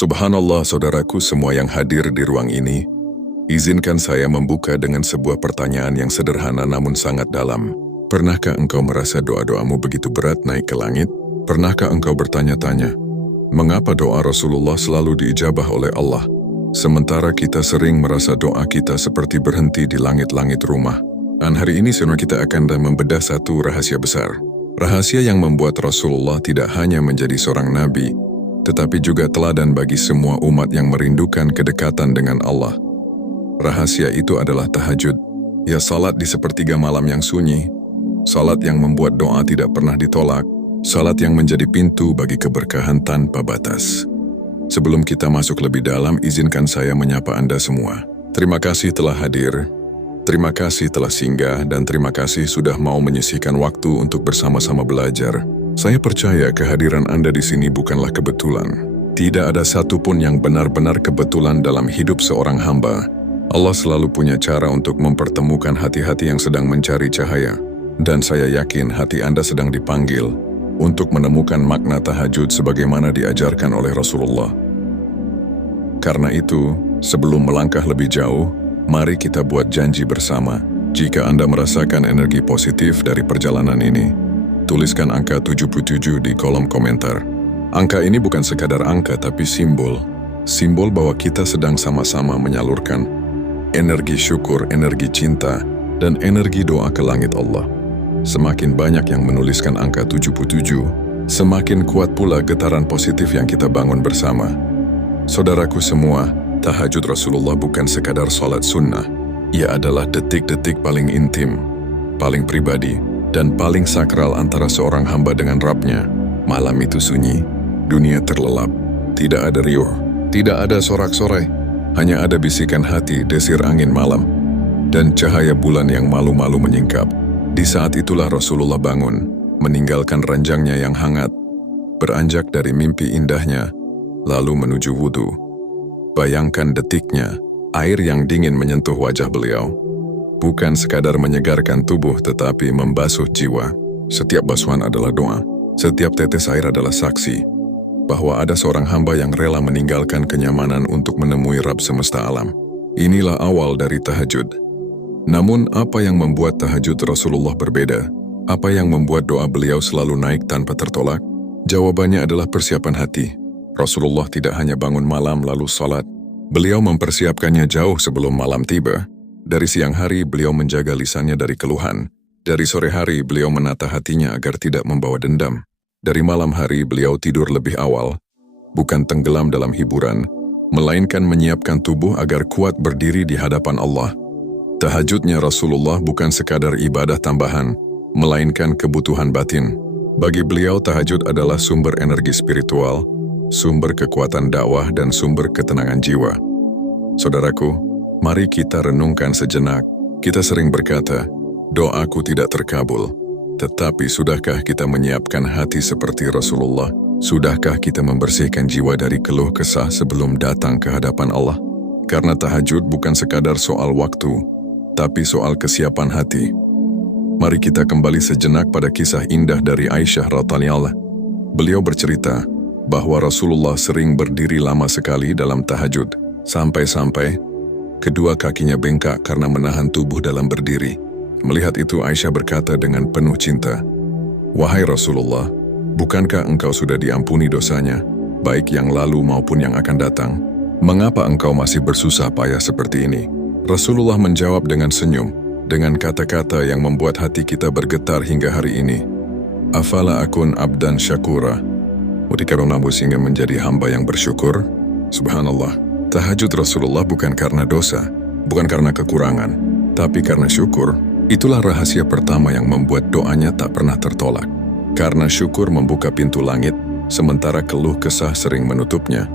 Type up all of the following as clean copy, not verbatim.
Subhanallah, saudaraku semua yang hadir di ruang ini, izinkan saya membuka dengan sebuah pertanyaan yang sederhana namun sangat dalam. Pernahkah engkau merasa doa-doamu begitu berat naik ke langit? Pernahkah engkau bertanya-tanya, mengapa doa Rasulullah selalu diijabah oleh Allah, sementara kita sering merasa doa kita seperti berhenti di langit-langit rumah? Dan hari ini kita akan membedah satu rahasia besar. Rahasia yang membuat Rasulullah tidak hanya menjadi seorang nabi, tetapi juga teladan bagi semua umat yang merindukan kedekatan dengan Allah. Rahasia itu adalah tahajud, ya salat di sepertiga malam yang sunyi, salat yang membuat doa tidak pernah ditolak, salat yang menjadi pintu bagi keberkahan tanpa batas. Sebelum kita masuk lebih dalam, izinkan saya menyapa Anda semua. Terima kasih telah hadir, terima kasih telah singgah, dan terima kasih sudah mau menyisihkan waktu untuk bersama-sama belajar. Saya percaya kehadiran Anda di sini bukanlah kebetulan. Tidak ada satupun yang benar-benar kebetulan dalam hidup seorang hamba. Allah selalu punya cara untuk mempertemukan hati-hati yang sedang mencari cahaya. Dan saya yakin hati Anda sedang dipanggil untuk menemukan makna tahajud sebagaimana diajarkan oleh Rasulullah. Karena itu, sebelum melangkah lebih jauh, mari kita buat janji bersama. Jika Anda merasakan energi positif dari perjalanan ini, tuliskan angka 77 di kolom komentar. Angka ini bukan sekadar angka tapi simbol. Simbol bahwa kita sedang sama-sama menyalurkan energi syukur, energi cinta, dan energi doa ke langit Allah. Semakin banyak yang menuliskan angka 77, semakin kuat pula getaran positif yang kita bangun bersama. Saudaraku semua, tahajud Rasulullah bukan sekadar salat sunnah. Ia adalah detik-detik paling intim, paling pribadi, dan paling sakral antara seorang hamba dengan Rabb-Nya. Malam itu sunyi, dunia terlelap, tidak ada riuh, tidak ada sorak-sorai, hanya ada bisikan hati, desir angin malam, dan cahaya bulan yang malu-malu menyingkap. Di saat itulah Rasulullah bangun, meninggalkan ranjangnya yang hangat, beranjak dari mimpi indahnya, lalu menuju wudhu. Bayangkan detiknya, air yang dingin menyentuh wajah beliau. Bukan sekadar menyegarkan tubuh tetapi membasuh jiwa. Setiap basuhan adalah doa. Setiap tetes air adalah saksi bahwa ada seorang hamba yang rela meninggalkan kenyamanan untuk menemui Rabb semesta alam. Inilah awal dari tahajud. Namun apa yang membuat tahajud Rasulullah berbeda? Apa yang membuat doa beliau selalu naik tanpa tertolak? Jawabannya adalah persiapan hati. Rasulullah tidak hanya bangun malam lalu salat. Beliau mempersiapkannya jauh sebelum malam tiba. Dari siang hari beliau menjaga lisannya dari keluhan. Dari sore hari beliau menata hatinya agar tidak membawa dendam. Dari malam hari beliau tidur lebih awal, bukan tenggelam dalam hiburan, melainkan menyiapkan tubuh agar kuat berdiri di hadapan Allah. Tahajudnya Rasulullah bukan sekadar ibadah tambahan, melainkan kebutuhan batin. Bagi beliau tahajud adalah sumber energi spiritual, sumber kekuatan dakwah, dan sumber ketenangan jiwa. Saudaraku, mari kita renungkan sejenak. Kita sering berkata, doaku tidak terkabul. Tetapi sudahkah kita menyiapkan hati seperti Rasulullah? Sudahkah kita membersihkan jiwa dari keluh kesah sebelum datang ke hadapan Allah? Karena tahajud bukan sekadar soal waktu, tapi soal kesiapan hati. Mari kita kembali sejenak pada kisah indah dari Aisyah radhiyallahu anha. Beliau bercerita bahwa Rasulullah sering berdiri lama sekali dalam tahajud, sampai-sampai kedua kakinya bengkak karena menahan tubuh dalam berdiri. Melihat itu Aisyah berkata dengan penuh cinta, "Wahai Rasulullah, bukankah engkau sudah diampuni dosanya, baik yang lalu maupun yang akan datang? Mengapa engkau masih bersusah payah seperti ini?" Rasulullah menjawab dengan senyum, dengan kata-kata yang membuat hati kita bergetar hingga hari ini. "Afala akun abdan syakura?" Dikaruniai sehingga menjadi hamba yang bersyukur. Subhanallah. Tahajud Rasulullah bukan karena dosa, bukan karena kekurangan, tapi karena syukur. Itulah rahasia pertama yang membuat doanya tak pernah tertolak. Karena syukur membuka pintu langit, sementara keluh kesah sering menutupnya.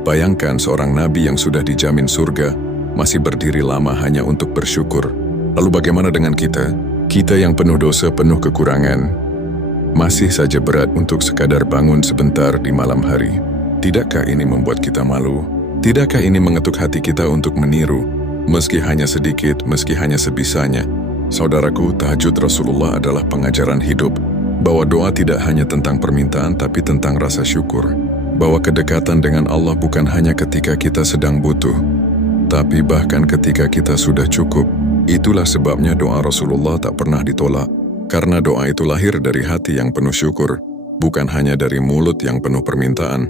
Bayangkan seorang nabi yang sudah dijamin surga, masih berdiri lama hanya untuk bersyukur. Lalu bagaimana dengan kita? Kita yang penuh dosa, penuh kekurangan, masih saja berat untuk sekadar bangun sebentar di malam hari. Tidakkah ini membuat kita malu? Tidakkah ini mengetuk hati kita untuk meniru, meski hanya sedikit, meski hanya sebisanya? Saudaraku, tahajud Rasulullah adalah pengajaran hidup, bahwa doa tidak hanya tentang permintaan tapi tentang rasa syukur. bahwa kedekatan dengan Allah bukan hanya ketika kita sedang butuh, tapi bahkan ketika kita sudah cukup. Itulah sebabnya doa Rasulullah tak pernah ditolak, karena doa itu lahir dari hati yang penuh syukur, bukan hanya dari mulut yang penuh permintaan.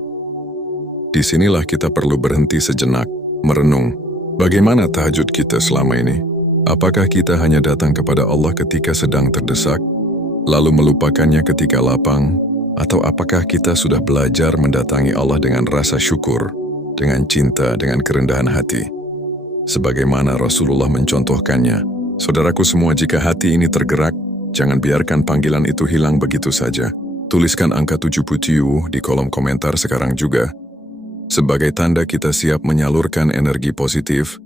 Disinilah kita perlu berhenti sejenak, merenung. Bagaimana tahajud kita selama ini? Apakah kita hanya datang kepada Allah ketika sedang terdesak, lalu melupakannya ketika lapang? Atau apakah kita sudah belajar mendatangi Allah dengan rasa syukur, dengan cinta, dengan kerendahan hati? Sebagaimana Rasulullah mencontohkannya. Saudaraku semua, jika hati ini tergerak, jangan biarkan panggilan itu hilang begitu saja. Tuliskan angka 77 di kolom komentar sekarang juga. Sebagai tanda kita siap menyalurkan energi positif,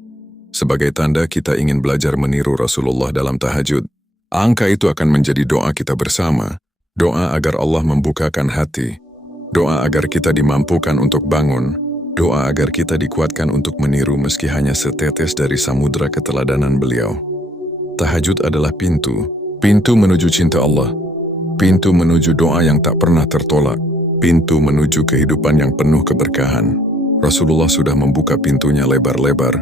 sebagai tanda kita ingin belajar meniru Rasulullah dalam tahajud. Angka itu akan menjadi doa kita bersama. Doa agar Allah membukakan hati. Doa agar kita dimampukan untuk bangun. Doa agar kita dikuatkan untuk meniru meski hanya setetes dari samudera keteladanan beliau. Tahajud adalah pintu menuju cinta Allah. Pintu menuju doa yang tak pernah tertolak. Pintu menuju kehidupan yang penuh keberkahan. Rasulullah sudah membuka pintunya lebar-lebar,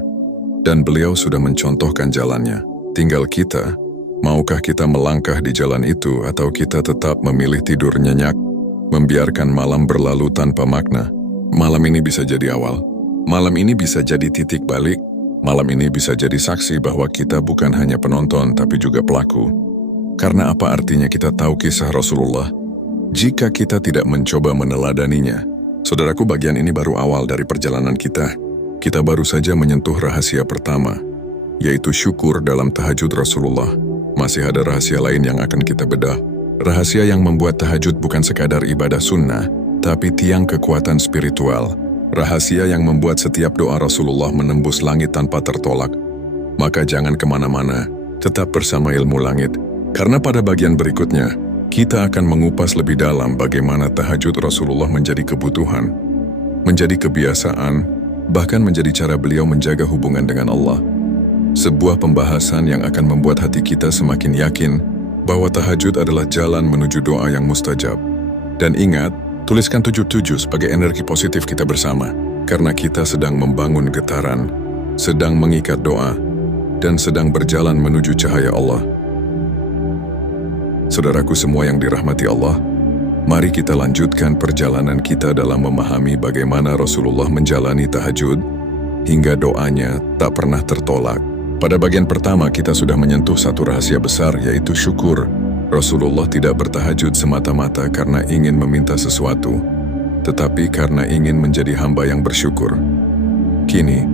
dan beliau sudah mencontohkan jalannya. Tinggal kita, maukah kita melangkah di jalan itu atau kita tetap memilih tidur nyenyak, membiarkan malam berlalu tanpa makna? Malam ini bisa jadi awal. Malam ini bisa jadi titik balik. Malam ini bisa jadi saksi bahwa kita bukan hanya penonton tapi juga pelaku. Karena apa artinya kita tahu kisah Rasulullah jika kita tidak mencoba meneladaninya? Saudaraku, bagian ini baru awal dari perjalanan kita. Kita baru saja menyentuh rahasia pertama, yaitu syukur dalam tahajud Rasulullah. Masih ada rahasia lain yang akan kita bedah. Rahasia yang membuat tahajud bukan sekadar ibadah sunnah, tapi tiang kekuatan spiritual. Rahasia yang membuat setiap doa Rasulullah menembus langit tanpa tertolak. Maka jangan kemana-mana, tetap bersama Ilmu Langit. Karena pada bagian berikutnya, kita akan mengupas lebih dalam bagaimana tahajud Rasulullah menjadi kebutuhan, menjadi kebiasaan, bahkan menjadi cara beliau menjaga hubungan dengan Allah. Sebuah pembahasan yang akan membuat hati kita semakin yakin bahwa tahajud adalah jalan menuju doa yang mustajab. Dan ingat, tuliskan 77 sebagai energi positif kita bersama, karena kita sedang membangun getaran, sedang mengikat doa, dan sedang berjalan menuju cahaya Allah. Saudaraku semua yang dirahmati Allah, mari kita lanjutkan perjalanan kita dalam memahami bagaimana Rasulullah menjalani tahajud, hingga doanya tak pernah tertolak. Pada bagian pertama kita sudah menyentuh satu rahasia besar, yaitu syukur. Rasulullah tidak bertahajud semata-mata karena ingin meminta sesuatu, tetapi karena ingin menjadi hamba yang bersyukur. Kini,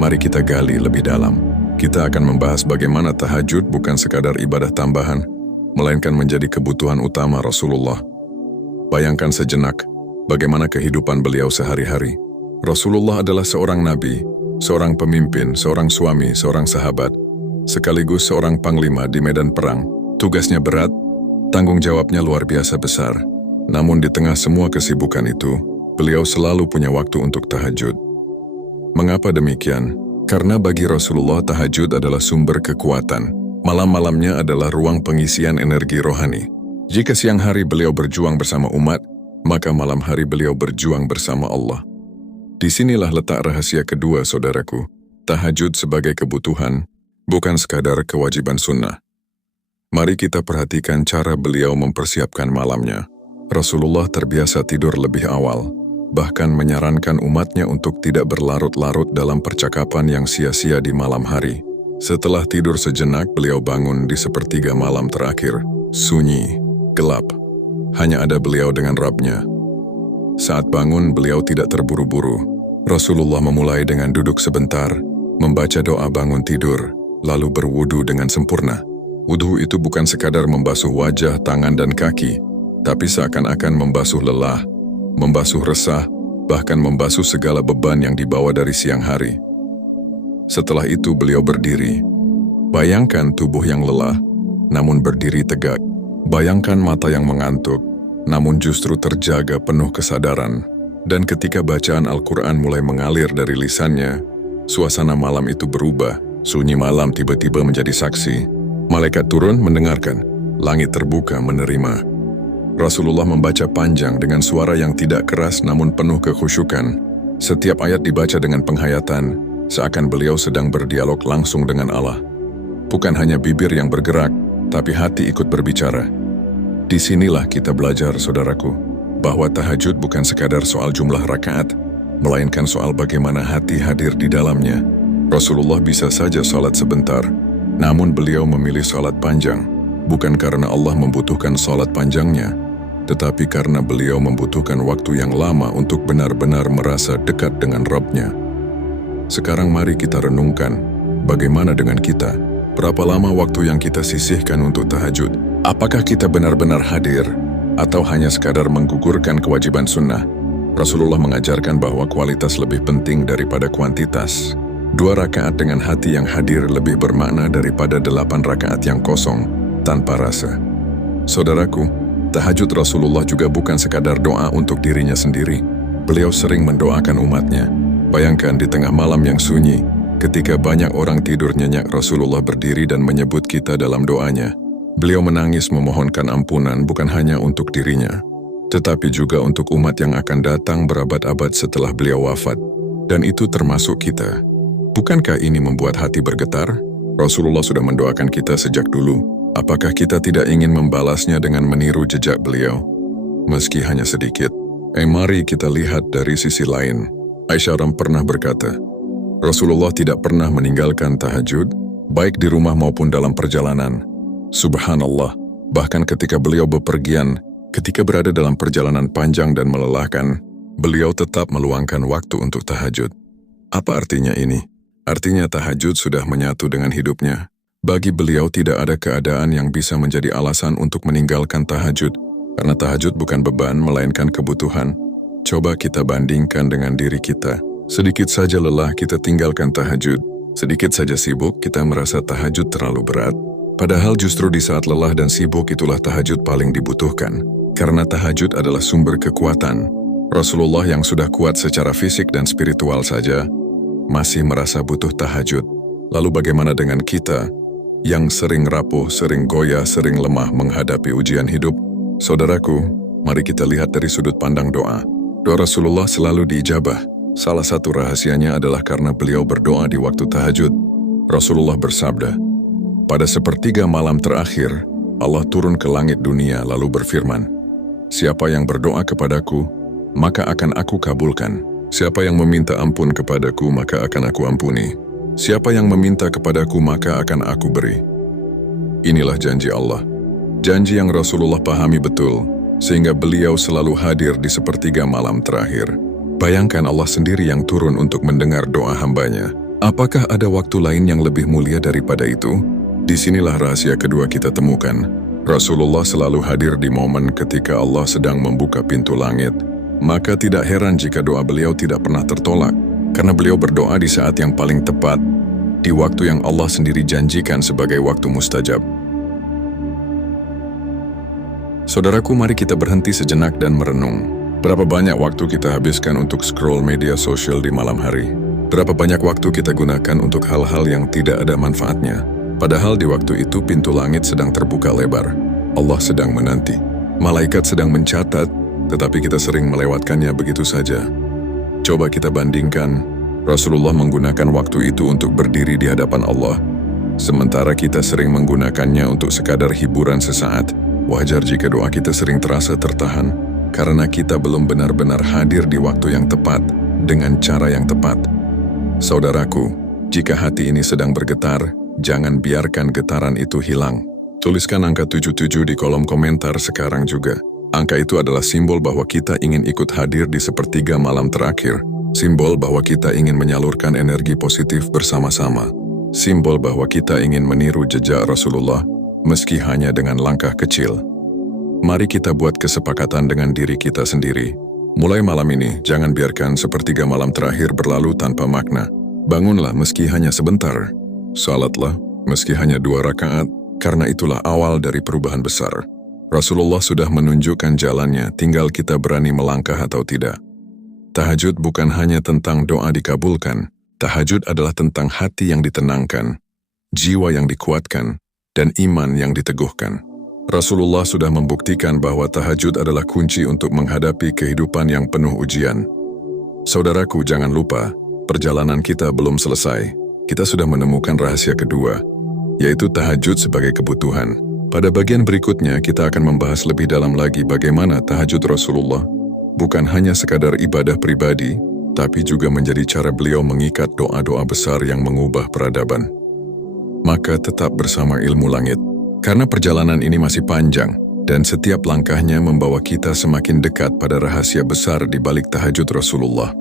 mari kita gali lebih dalam. Kita akan membahas bagaimana tahajud bukan sekadar ibadah tambahan, melainkan menjadi kebutuhan utama Rasulullah. Bayangkan sejenak bagaimana kehidupan beliau sehari-hari. Rasulullah adalah seorang nabi, seorang pemimpin, seorang suami, seorang sahabat, sekaligus seorang panglima di medan perang. Tugasnya berat, tanggung jawabnya luar biasa besar. Namun di tengah semua kesibukan itu, beliau selalu punya waktu untuk tahajud. Mengapa demikian? Karena bagi Rasulullah tahajud adalah sumber kekuatan. Malam-malamnya adalah ruang pengisian energi rohani. Jika siang hari beliau berjuang bersama umat, maka malam hari beliau berjuang bersama Allah. Disinilah letak rahasia kedua, saudaraku. Tahajud sebagai kebutuhan, bukan sekadar kewajiban sunnah. Mari kita perhatikan cara beliau mempersiapkan malamnya. Rasulullah terbiasa tidur lebih awal, bahkan menyarankan umatnya untuk tidak berlarut-larut dalam percakapan yang sia-sia di malam hari. Setelah tidur sejenak, beliau bangun di sepertiga malam terakhir. Sunyi, gelap. Hanya ada beliau dengan Rabb-Nya. Saat bangun, beliau tidak terburu-buru. Rasulullah memulai dengan duduk sebentar, membaca doa bangun tidur, lalu berwudu dengan sempurna. Wudu itu bukan sekadar membasuh wajah, tangan, dan kaki, tapi seakan-akan membasuh lelah, membasuh resah, bahkan membasuh segala beban yang dibawa dari siang hari. Setelah itu beliau berdiri. Bayangkan tubuh yang lelah, namun berdiri tegak. Bayangkan mata yang mengantuk, namun justru terjaga penuh kesadaran. Dan ketika bacaan Al-Quran mulai mengalir dari lisannya, suasana malam itu berubah. Sunyi malam tiba-tiba menjadi saksi. Malaikat turun mendengarkan, langit terbuka menerima. Rasulullah membaca panjang dengan suara yang tidak keras namun penuh kekhusyukan. Setiap ayat dibaca dengan penghayatan, seakan beliau sedang berdialog langsung dengan Allah. Bukan hanya bibir yang bergerak, tapi hati ikut berbicara. Disinilah kita belajar, saudaraku, bahwa tahajud bukan sekadar soal jumlah rakaat, melainkan soal bagaimana hati hadir di dalamnya. Rasulullah bisa saja salat sebentar, namun beliau memilih salat panjang, bukan karena Allah membutuhkan salat panjangnya, tetapi karena beliau membutuhkan waktu yang lama untuk benar-benar merasa dekat dengan Rabb-Nya. Sekarang mari kita renungkan, bagaimana dengan kita? Berapa lama waktu yang kita sisihkan untuk tahajud? Apakah kita benar-benar hadir, atau hanya sekadar menggugurkan kewajiban sunnah? Rasulullah mengajarkan bahwa kualitas lebih penting daripada kuantitas. 2 rakaat dengan hati yang hadir lebih bermakna daripada 8 rakaat yang kosong, tanpa rasa. Saudaraku, tahajud Rasulullah juga bukan sekadar doa untuk dirinya sendiri. Beliau sering mendoakan umatnya. Bayangkan di tengah malam yang sunyi, ketika banyak orang tidur nyenyak, Rasulullah berdiri dan menyebut kita dalam doanya. Beliau menangis memohonkan ampunan bukan hanya untuk dirinya, tetapi juga untuk umat yang akan datang berabad-abad setelah beliau wafat. Dan itu termasuk kita. Bukankah ini membuat hati bergetar? Rasulullah sudah mendoakan kita sejak dulu. Apakah kita tidak ingin membalasnya dengan meniru jejak beliau? Meski hanya sedikit. Mari kita lihat dari sisi lain. Aisyah pernah berkata, Rasulullah tidak pernah meninggalkan tahajud, baik di rumah maupun dalam perjalanan. Subhanallah, bahkan ketika beliau bepergian, ketika berada dalam perjalanan panjang dan melelahkan, beliau tetap meluangkan waktu untuk tahajud. Apa artinya ini? Artinya tahajud sudah menyatu dengan hidupnya. Bagi beliau tidak ada keadaan yang bisa menjadi alasan untuk meninggalkan tahajud, karena tahajud bukan beban melainkan kebutuhan. Coba kita bandingkan dengan diri kita. Sedikit saja lelah kita tinggalkan tahajud, sedikit saja sibuk kita merasa tahajud terlalu berat. Padahal justru di saat lelah dan sibuk itulah tahajud paling dibutuhkan, karena tahajud adalah sumber kekuatan. Rasulullah yang sudah kuat secara fisik dan spiritual saja masih merasa butuh tahajud. Lalu bagaimana dengan kita yang sering rapuh, sering goyah, sering lemah menghadapi ujian hidup? Saudaraku, mari kita lihat dari sudut pandang doa. Doa Rasulullah selalu diijabah. Salah satu rahasianya adalah karena beliau berdoa di waktu tahajud. Rasulullah bersabda, pada sepertiga malam terakhir, Allah turun ke langit dunia lalu berfirman, siapa yang berdoa kepadaku, maka akan aku kabulkan. Siapa yang meminta ampun kepadaku, maka akan aku ampuni. Siapa yang meminta kepadaku, maka akan aku beri. Inilah janji Allah. Janji yang Rasulullah pahami betul, sehingga beliau selalu hadir di sepertiga malam terakhir. Bayangkan Allah sendiri yang turun untuk mendengar doa hambanya. Apakah ada waktu lain yang lebih mulia daripada itu? Disinilah rahasia kedua kita temukan. Rasulullah selalu hadir di momen ketika Allah sedang membuka pintu langit. Maka tidak heran jika doa beliau tidak pernah tertolak, karena beliau berdoa di saat yang paling tepat, di waktu yang Allah sendiri janjikan sebagai waktu mustajab. Saudaraku, mari kita berhenti sejenak dan merenung. Berapa banyak waktu kita habiskan untuk scroll media sosial di malam hari? Berapa banyak waktu kita gunakan untuk hal-hal yang tidak ada manfaatnya? Padahal di waktu itu pintu langit sedang terbuka lebar. Allah sedang menanti. Malaikat sedang mencatat, tetapi kita sering melewatkannya begitu saja. Coba kita bandingkan, Rasulullah menggunakan waktu itu untuk berdiri di hadapan Allah, sementara kita sering menggunakannya untuk sekadar hiburan sesaat. Wajar jika doa kita sering terasa tertahan, karena kita belum benar-benar hadir di waktu yang tepat, dengan cara yang tepat. Saudaraku, jika hati ini sedang bergetar, jangan biarkan getaran itu hilang. Tuliskan angka 77 di kolom komentar sekarang juga. Angka itu adalah simbol bahwa kita ingin ikut hadir di sepertiga malam terakhir. Simbol bahwa kita ingin menyalurkan energi positif bersama-sama. Simbol bahwa kita ingin meniru jejak Rasulullah, meski hanya dengan langkah kecil. Mari kita buat kesepakatan dengan diri kita sendiri. Mulai malam ini, jangan biarkan sepertiga malam terakhir berlalu tanpa makna. Bangunlah meski hanya sebentar. Salatlah meski hanya 2 rakaat, karena itulah awal dari perubahan besar. Rasulullah sudah menunjukkan jalannya, tinggal kita berani melangkah atau tidak. Tahajud bukan hanya tentang doa dikabulkan. Tahajud adalah tentang hati yang ditenangkan, jiwa yang dikuatkan, dan iman yang diteguhkan. Rasulullah sudah membuktikan bahwa tahajud adalah kunci untuk menghadapi kehidupan yang penuh ujian. Saudaraku, jangan lupa, perjalanan kita belum selesai. Kita sudah menemukan rahasia kedua, yaitu tahajud sebagai kebutuhan. Pada bagian berikutnya, kita akan membahas lebih dalam lagi bagaimana tahajud Rasulullah bukan hanya sekadar ibadah pribadi, tapi juga menjadi cara beliau mengikat doa-doa besar yang mengubah peradaban. Maka tetap bersama Ilmu Langit. Karena perjalanan ini masih panjang, dan setiap langkahnya membawa kita semakin dekat pada rahasia besar di balik tahajud Rasulullah.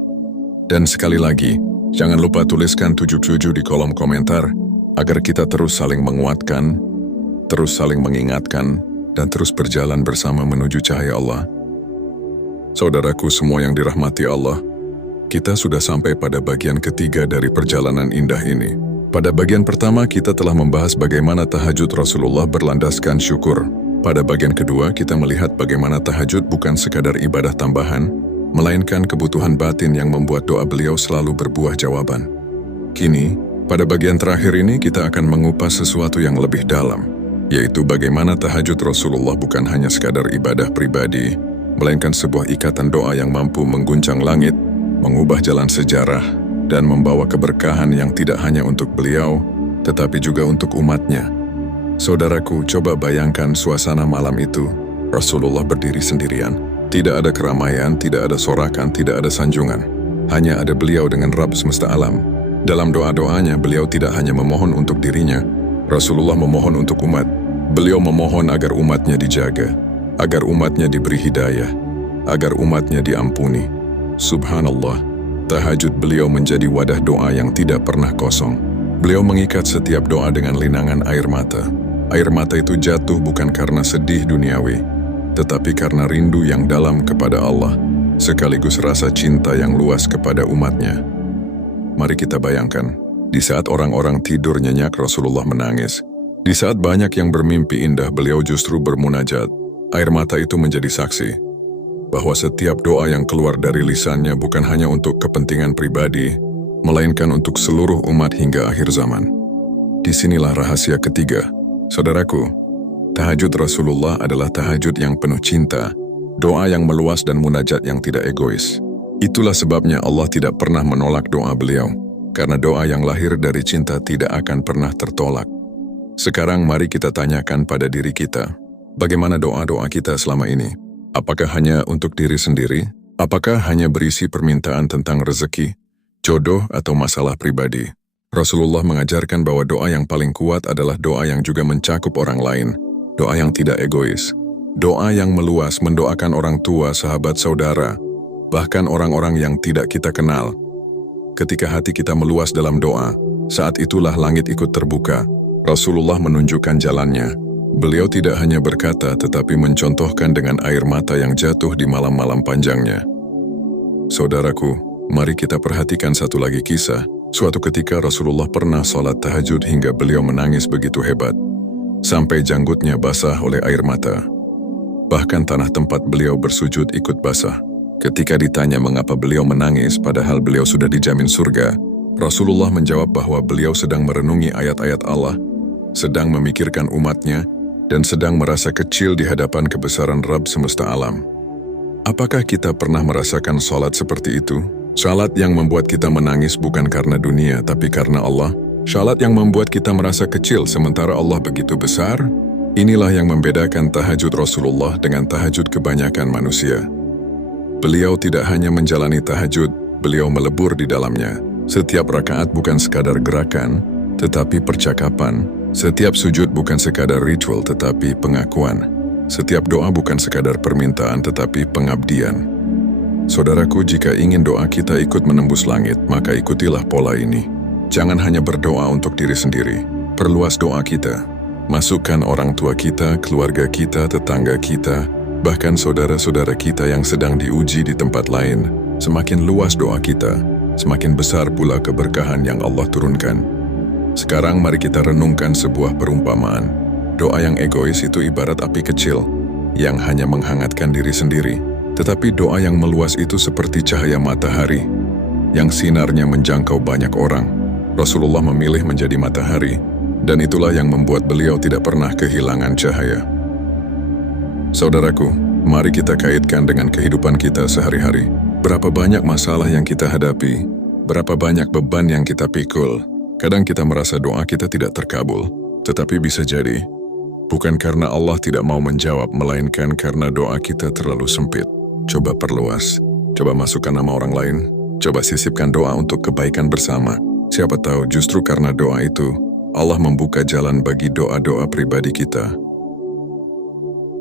Dan sekali lagi, jangan lupa tuliskan 77 di kolom komentar, agar kita terus saling menguatkan, terus saling mengingatkan, dan terus berjalan bersama menuju cahaya Allah. Saudaraku semua yang dirahmati Allah, kita sudah sampai pada bagian ketiga dari perjalanan indah ini. Pada bagian pertama, kita telah membahas bagaimana tahajud Rasulullah berlandaskan syukur. Pada bagian kedua, kita melihat bagaimana tahajud bukan sekadar ibadah tambahan, melainkan kebutuhan batin yang membuat doa beliau selalu berbuah jawaban. Kini, pada bagian terakhir ini kita akan mengupas sesuatu yang lebih dalam, yaitu bagaimana tahajud Rasulullah bukan hanya sekadar ibadah pribadi, melainkan sebuah ikatan doa yang mampu mengguncang langit, mengubah jalan sejarah, dan membawa keberkahan yang tidak hanya untuk beliau, tetapi juga untuk umatnya. Saudaraku, coba bayangkan suasana malam itu. Rasulullah berdiri sendirian. Tidak ada keramaian, tidak ada sorakan, tidak ada sanjungan. Hanya ada beliau dengan Rabb semesta alam. Dalam doa-doanya, beliau tidak hanya memohon untuk dirinya. Rasulullah memohon untuk umat. Beliau memohon agar umatnya dijaga, agar umatnya diberi hidayah, agar umatnya diampuni. Subhanallah. Tahajud beliau menjadi wadah doa yang tidak pernah kosong. Beliau mengikat setiap doa dengan linangan air mata. Air mata itu jatuh bukan karena sedih duniawi, tetapi karena rindu yang dalam kepada Allah, sekaligus rasa cinta yang luas kepada umatnya. Mari kita bayangkan, di saat orang-orang tidur nyenyak Rasulullah menangis. Di saat banyak yang bermimpi indah, beliau justru bermunajat. Air mata itu menjadi saksi bahwa setiap doa yang keluar dari lisannya bukan hanya untuk kepentingan pribadi, melainkan untuk seluruh umat hingga akhir zaman. Disinilah rahasia ketiga. Saudaraku, tahajud Rasulullah adalah tahajud yang penuh cinta, doa yang meluas dan munajat yang tidak egois. Itulah sebabnya Allah tidak pernah menolak doa beliau, karena doa yang lahir dari cinta tidak akan pernah tertolak. Sekarang mari kita tanyakan pada diri kita, bagaimana doa-doa kita selama ini? Apakah hanya untuk diri sendiri? Apakah hanya berisi permintaan tentang rezeki, jodoh, atau masalah pribadi? Rasulullah mengajarkan bahwa doa yang paling kuat adalah doa yang juga mencakup orang lain, doa yang tidak egois, doa yang meluas mendoakan orang tua, sahabat, saudara, bahkan orang-orang yang tidak kita kenal. Ketika hati kita meluas dalam doa, saat itulah langit ikut terbuka. Rasulullah menunjukkan jalannya. Beliau tidak hanya berkata, tetapi mencontohkan dengan air mata yang jatuh di malam-malam panjangnya. Saudaraku, mari kita perhatikan satu lagi kisah. Suatu ketika Rasulullah pernah sholat tahajud hingga beliau menangis begitu hebat, sampai janggutnya basah oleh air mata. Bahkan tanah tempat beliau bersujud ikut basah. Ketika ditanya mengapa beliau menangis padahal beliau sudah dijamin surga, Rasulullah menjawab bahwa beliau sedang merenungi ayat-ayat Allah, sedang memikirkan umatnya, dan sedang merasa kecil di hadapan kebesaran Rabb semesta alam. Apakah kita pernah merasakan sholat seperti itu? Sholat yang membuat kita menangis bukan karena dunia, tapi karena Allah. Sholat yang membuat kita merasa kecil sementara Allah begitu besar. Inilah yang membedakan tahajud Rasulullah dengan tahajud kebanyakan manusia. Beliau tidak hanya menjalani tahajud, beliau melebur di dalamnya. Setiap rakaat bukan sekadar gerakan, tetapi percakapan. Setiap sujud bukan sekadar ritual, tetapi pengakuan. Setiap doa bukan sekadar permintaan, tetapi pengabdian. Saudaraku, jika ingin doa kita ikut menembus langit, maka ikutilah pola ini. Jangan hanya berdoa untuk diri sendiri. Perluas doa kita. Masukkan orang tua kita, keluarga kita, tetangga kita, bahkan saudara-saudara kita yang sedang diuji di tempat lain. Semakin luas doa kita, semakin besar pula keberkahan yang Allah turunkan. Sekarang mari kita renungkan sebuah perumpamaan. Doa yang egois itu ibarat api kecil, yang hanya menghangatkan diri sendiri. Tetapi doa yang meluas itu seperti cahaya matahari, yang sinarnya menjangkau banyak orang. Rasulullah memilih menjadi matahari, dan itulah yang membuat beliau tidak pernah kehilangan cahaya. Saudaraku, mari kita kaitkan dengan kehidupan kita sehari-hari. Berapa banyak masalah yang kita hadapi, berapa banyak beban yang kita pikul. Kadang kita merasa doa kita tidak terkabul, tetapi bisa jadi bukan karena Allah tidak mau menjawab, melainkan karena doa kita terlalu sempit. Coba perluas, coba masukkan nama orang lain, coba sisipkan doa untuk kebaikan bersama. Siapa tahu justru karena doa itu, Allah membuka jalan bagi doa-doa pribadi kita.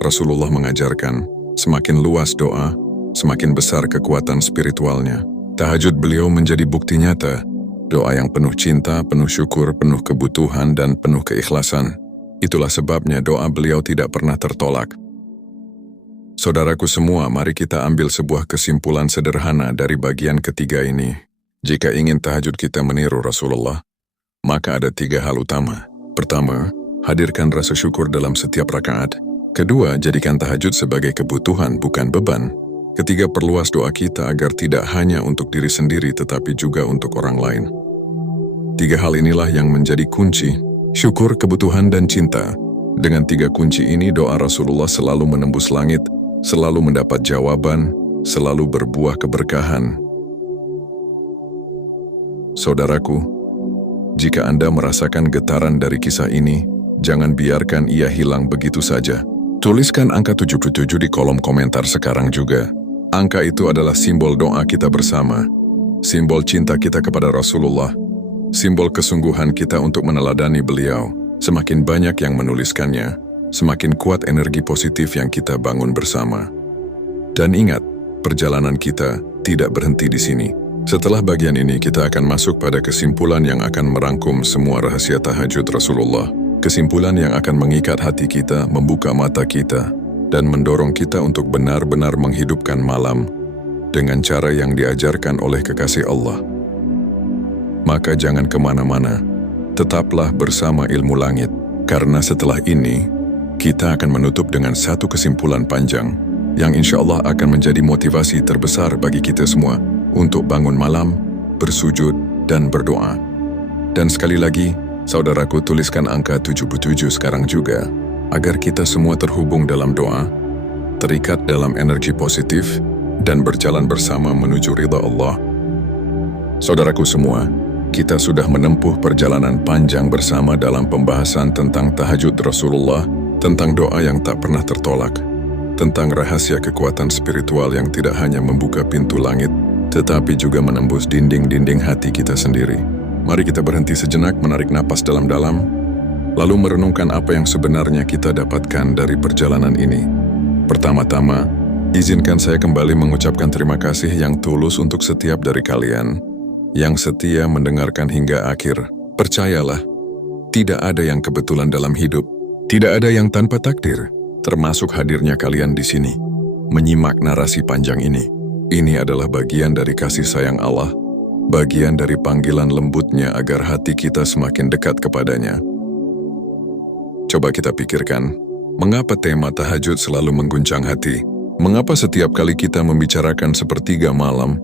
Rasulullah mengajarkan, semakin luas doa, semakin besar kekuatan spiritualnya. Tahajud beliau menjadi bukti nyata. Doa yang penuh cinta, penuh syukur, penuh kebutuhan, dan penuh keikhlasan. Itulah sebabnya doa beliau tidak pernah tertolak. Saudaraku semua, mari kita ambil sebuah kesimpulan sederhana dari bagian ketiga ini. Jika ingin tahajud kita meniru Rasulullah, maka ada 3 hal utama. Pertama, hadirkan rasa syukur dalam setiap rakaat. Kedua, jadikan tahajud sebagai kebutuhan, bukan beban. Ketiga, perluas doa kita agar tidak hanya untuk diri sendiri tetapi juga untuk orang lain. 3 hal inilah yang menjadi kunci, syukur, kebutuhan, dan cinta. Dengan 3 kunci ini, doa Rasulullah selalu menembus langit, selalu mendapat jawaban, selalu berbuah keberkahan. Saudaraku, jika Anda merasakan getaran dari kisah ini, jangan biarkan ia hilang begitu saja. Tuliskan angka 77 di kolom komentar sekarang juga. Angka itu adalah simbol doa kita bersama, simbol cinta kita kepada Rasulullah, simbol kesungguhan kita untuk meneladani beliau. Semakin banyak yang menuliskannya, semakin kuat energi positif yang kita bangun bersama. Dan ingat, perjalanan kita tidak berhenti di sini. Setelah bagian ini, kita akan masuk pada kesimpulan yang akan merangkum semua rahasia tahajud Rasulullah. Kesimpulan yang akan mengikat hati kita, membuka mata kita, dan mendorong kita untuk benar-benar menghidupkan malam dengan cara yang diajarkan oleh kekasih Allah. Maka jangan kemana-mana, tetaplah bersama Ilmu Langit, karena setelah ini, kita akan menutup dengan satu kesimpulan panjang, yang insya Allah akan menjadi motivasi terbesar bagi kita semua untuk bangun malam, bersujud, dan berdoa. Dan sekali lagi, saudaraku, tuliskan angka 77 sekarang juga, agar kita semua terhubung dalam doa, terikat dalam energi positif, dan berjalan bersama menuju ridha Allah. Saudaraku semua, kita sudah menempuh perjalanan panjang bersama dalam pembahasan tentang tahajud Rasulullah, tentang doa yang tak pernah tertolak, tentang rahasia kekuatan spiritual yang tidak hanya membuka pintu langit, tetapi juga menembus dinding-dinding hati kita sendiri. Mari kita berhenti sejenak, menarik napas dalam-dalam, lalu merenungkan apa yang sebenarnya kita dapatkan dari perjalanan ini. Pertama-tama, izinkan saya kembali mengucapkan terima kasih yang tulus untuk setiap dari kalian yang setia mendengarkan hingga akhir. Percayalah, tidak ada yang kebetulan dalam hidup, tidak ada yang tanpa takdir, termasuk hadirnya kalian di sini, menyimak narasi panjang ini. Ini adalah bagian dari kasih sayang Allah, bagian dari panggilan lembutnya agar hati kita semakin dekat kepadanya. Coba kita pikirkan, mengapa tema tahajud selalu mengguncang hati? Mengapa setiap kali kita membicarakan sepertiga malam,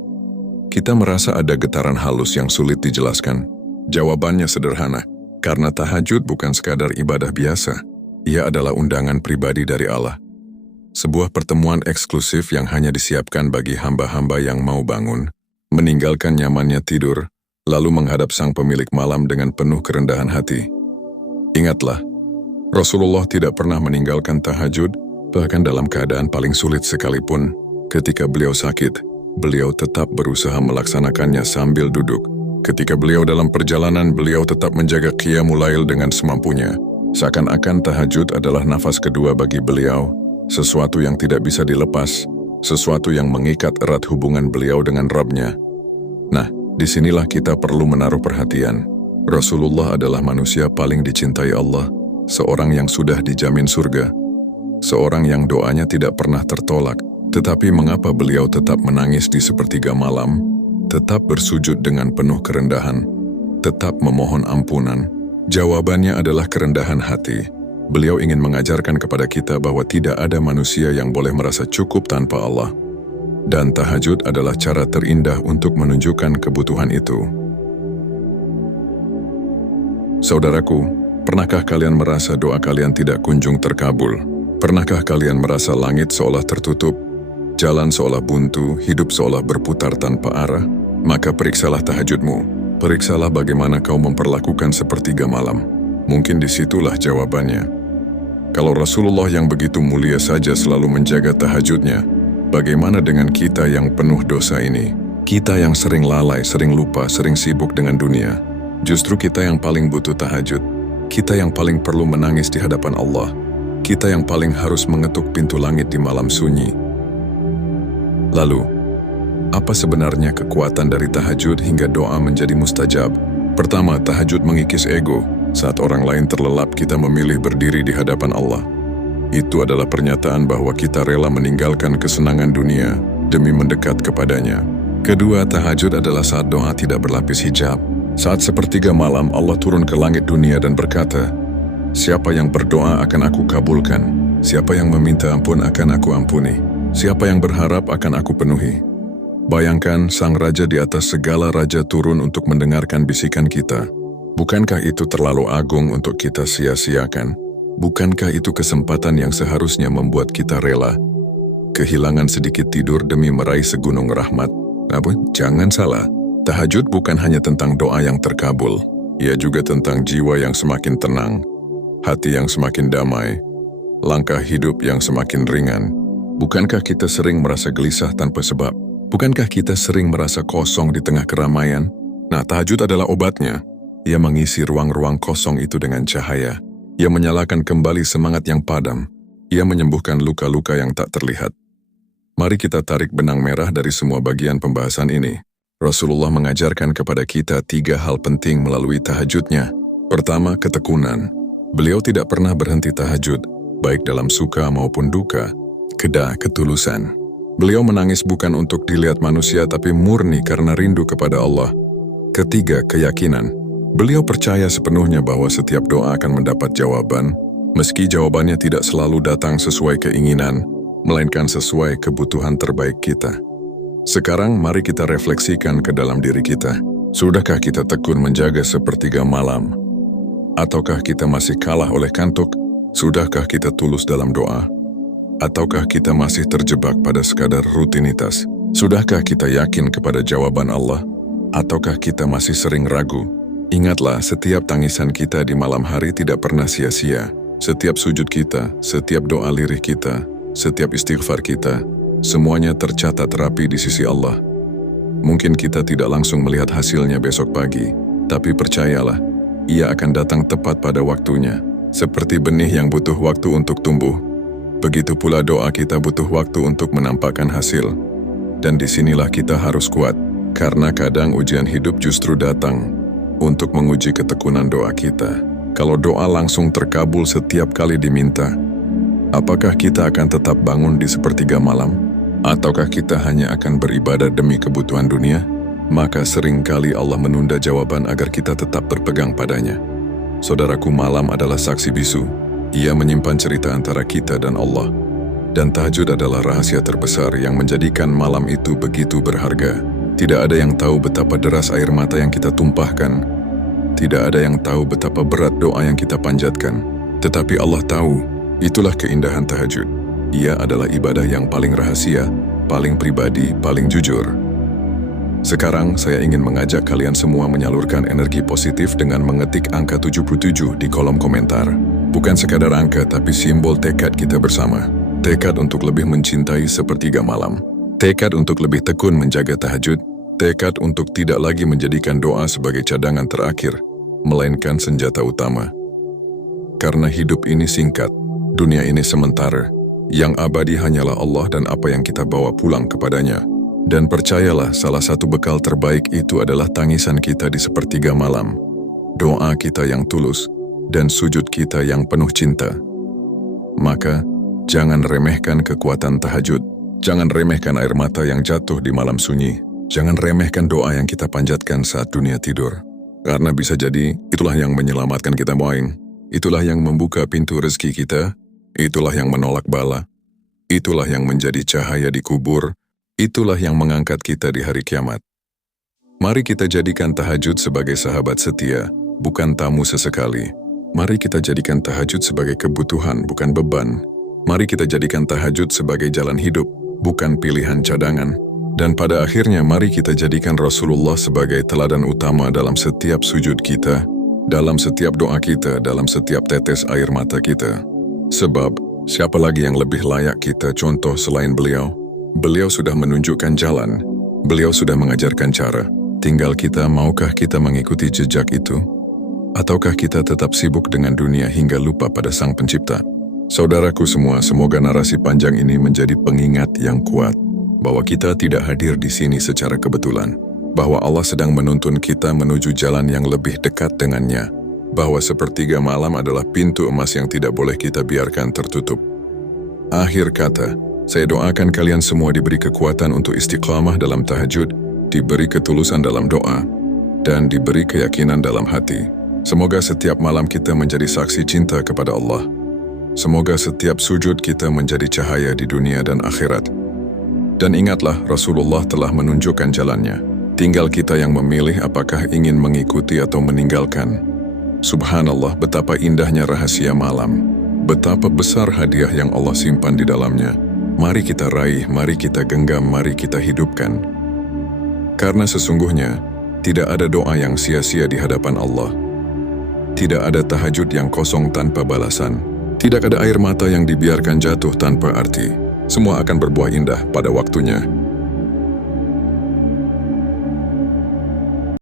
kita merasa ada getaran halus yang sulit dijelaskan? Jawabannya sederhana, karena tahajud bukan sekadar ibadah biasa, ia adalah undangan pribadi dari Allah. Sebuah pertemuan eksklusif yang hanya disiapkan bagi hamba-hamba yang mau bangun, meninggalkan nyamannya tidur, lalu menghadap sang pemilik malam dengan penuh kerendahan hati. Ingatlah, Rasulullah tidak pernah meninggalkan tahajud, bahkan dalam keadaan paling sulit sekalipun. Ketika beliau sakit, beliau tetap berusaha melaksanakannya sambil duduk. Ketika beliau dalam perjalanan, beliau tetap menjaga qiyamul lail dengan semampunya. Seakan-akan tahajud adalah nafas kedua bagi beliau, sesuatu yang tidak bisa dilepas, sesuatu yang mengikat erat hubungan beliau dengan Rabb-Nya. Nah, disinilah kita perlu menaruh perhatian. Rasulullah adalah manusia paling dicintai Allah, seorang yang sudah dijamin surga, seorang yang doanya tidak pernah tertolak. Tetapi mengapa beliau tetap menangis di sepertiga malam, tetap bersujud dengan penuh kerendahan, tetap memohon ampunan? Jawabannya adalah kerendahan hati. Beliau ingin mengajarkan kepada kita bahwa tidak ada manusia yang boleh merasa cukup tanpa Allah. Dan tahajud adalah cara terindah untuk menunjukkan kebutuhan itu. Saudaraku, pernahkah kalian merasa doa kalian tidak kunjung terkabul? Pernahkah kalian merasa langit seolah tertutup, jalan seolah buntu, hidup seolah berputar tanpa arah? Maka periksalah tahajudmu. Periksalah bagaimana kau memperlakukan sepertiga malam. Mungkin disitulah jawabannya. Kalau Rasulullah yang begitu mulia saja selalu menjaga tahajudnya, bagaimana dengan kita yang penuh dosa ini? Kita yang sering lalai, sering lupa, sering sibuk dengan dunia. Justru kita yang paling butuh tahajud. Kita yang paling perlu menangis di hadapan Allah. Kita yang paling harus mengetuk pintu langit di malam sunyi. Lalu, apa sebenarnya kekuatan dari tahajud hingga doa menjadi mustajab? Pertama, tahajud mengikis ego. Saat orang lain terlelap, kita memilih berdiri di hadapan Allah. Itu adalah pernyataan bahwa kita rela meninggalkan kesenangan dunia demi mendekat kepadanya. Kedua, tahajud adalah saat doa tidak berlapis hijab. Saat sepertiga malam, Allah turun ke langit dunia dan berkata, "Siapa yang berdoa akan aku kabulkan. Siapa yang meminta ampun akan aku ampuni. Siapa yang berharap akan aku penuhi." Bayangkan sang raja di atas segala raja turun untuk mendengarkan bisikan kita. Bukankah itu terlalu agung untuk kita sia-siakan? Bukankah itu kesempatan yang seharusnya membuat kita rela kehilangan sedikit tidur demi meraih segunung rahmat? Namun, jangan salah, tahajud bukan hanya tentang doa yang terkabul. Ia juga tentang jiwa yang semakin tenang, hati yang semakin damai, langkah hidup yang semakin ringan. Bukankah kita sering merasa gelisah tanpa sebab? Bukankah kita sering merasa kosong di tengah keramaian? Nah, tahajud adalah obatnya. Ia mengisi ruang-ruang kosong itu dengan cahaya. Ia menyalakan kembali semangat yang padam. Ia menyembuhkan luka-luka yang tak terlihat. Mari kita tarik benang merah dari semua bagian pembahasan ini. Rasulullah mengajarkan kepada kita 3 hal penting melalui tahajudnya. Pertama, ketekunan. Beliau tidak pernah berhenti tahajud, baik dalam suka maupun duka. Kedua, ketulusan. Beliau menangis bukan untuk dilihat manusia, tapi murni karena rindu kepada Allah. Ketiga, keyakinan. Beliau percaya sepenuhnya bahwa setiap doa akan mendapat jawaban, meski jawabannya tidak selalu datang sesuai keinginan, melainkan sesuai kebutuhan terbaik kita. Sekarang mari kita refleksikan ke dalam diri kita. Sudahkah kita tekun menjaga sepertiga malam? Ataukah kita masih kalah oleh kantuk? Sudahkah kita tulus dalam doa? Ataukah kita masih terjebak pada sekadar rutinitas? Sudahkah kita yakin kepada jawaban Allah? Ataukah kita masih sering ragu? Ingatlah, setiap tangisan kita di malam hari tidak pernah sia-sia. Setiap sujud kita, setiap doa lirih kita, setiap istighfar kita, semuanya tercatat rapi di sisi Allah. Mungkin kita tidak langsung melihat hasilnya besok pagi, tapi percayalah, ia akan datang tepat pada waktunya. Seperti benih yang butuh waktu untuk tumbuh, begitu pula doa kita butuh waktu untuk menampakkan hasil. Dan disinilah kita harus kuat, karena kadang ujian hidup justru datang untuk menguji ketekunan doa kita. Kalau doa langsung terkabul setiap kali diminta, apakah kita akan tetap bangun di sepertiga malam? Ataukah kita hanya akan beribadah demi kebutuhan dunia? Maka seringkali Allah menunda jawaban agar kita tetap berpegang padanya. Saudaraku, malam adalah saksi bisu. Ia menyimpan cerita antara kita dan Allah. Dan tahajud adalah rahasia terbesar yang menjadikan malam itu begitu berharga. Tidak ada yang tahu betapa deras air mata yang kita tumpahkan. Tidak ada yang tahu betapa berat doa yang kita panjatkan. Tetapi Allah tahu, itulah keindahan tahajud. Ia adalah ibadah yang paling rahasia, paling pribadi, paling jujur. Sekarang saya ingin mengajak kalian semua menyalurkan energi positif dengan mengetik angka 77 di kolom komentar. Bukan sekadar angka, tapi simbol tekad kita bersama. Tekad untuk lebih mencintai sepertiga malam. Tekad untuk lebih tekun menjaga tahajud. Tekad untuk tidak lagi menjadikan doa sebagai cadangan terakhir, melainkan senjata utama. Karena hidup ini singkat, dunia ini sementara. Yang abadi hanyalah Allah dan apa yang kita bawa pulang kepadanya. Dan percayalah, salah satu bekal terbaik itu adalah tangisan kita di sepertiga malam. Doa kita yang tulus, dan sujud kita yang penuh cinta. Maka, jangan remehkan kekuatan tahajud. Jangan remehkan air mata yang jatuh di malam sunyi. Jangan remehkan doa yang kita panjatkan saat dunia tidur. Karena bisa jadi, itulah yang menyelamatkan kita moing. Itulah yang membuka pintu rezeki kita. Itulah yang menolak bala. Itulah yang menjadi cahaya di kubur. Itulah yang mengangkat kita di hari kiamat. Mari kita jadikan tahajud sebagai sahabat setia, bukan tamu sesekali. Mari kita jadikan tahajud sebagai kebutuhan, bukan beban. Mari kita jadikan tahajud sebagai jalan hidup, bukan pilihan cadangan. Dan pada akhirnya mari kita jadikan Rasulullah sebagai teladan utama dalam setiap sujud kita, dalam setiap doa kita, dalam setiap tetes air mata kita. Sebab, siapa lagi yang lebih layak kita contoh selain beliau? Beliau sudah menunjukkan jalan, beliau sudah mengajarkan cara. Tinggal kita, maukah kita mengikuti jejak itu? Ataukah kita tetap sibuk dengan dunia hingga lupa pada Sang Pencipta? Saudaraku semua, semoga narasi panjang ini menjadi pengingat yang kuat bahwa kita tidak hadir di sini secara kebetulan, bahwa Allah sedang menuntun kita menuju jalan yang lebih dekat dengannya, bahwa sepertiga malam adalah pintu emas yang tidak boleh kita biarkan tertutup. Akhir kata, saya doakan kalian semua diberi kekuatan untuk istiqamah dalam tahajud, diberi ketulusan dalam doa, dan diberi keyakinan dalam hati. Semoga setiap malam kita menjadi saksi cinta kepada Allah. Semoga setiap sujud kita menjadi cahaya di dunia dan akhirat. Dan ingatlah, Rasulullah telah menunjukkan jalannya. Tinggal kita yang memilih apakah ingin mengikuti atau meninggalkan. Subhanallah, betapa indahnya rahasia malam. Betapa besar hadiah yang Allah simpan di dalamnya. Mari kita raih, mari kita genggam, mari kita hidupkan. Karena sesungguhnya, tidak ada doa yang sia-sia di hadapan Allah. Tidak ada tahajud yang kosong tanpa balasan. Tidak ada air mata yang dibiarkan jatuh tanpa arti. Semua akan berbuah indah pada waktunya.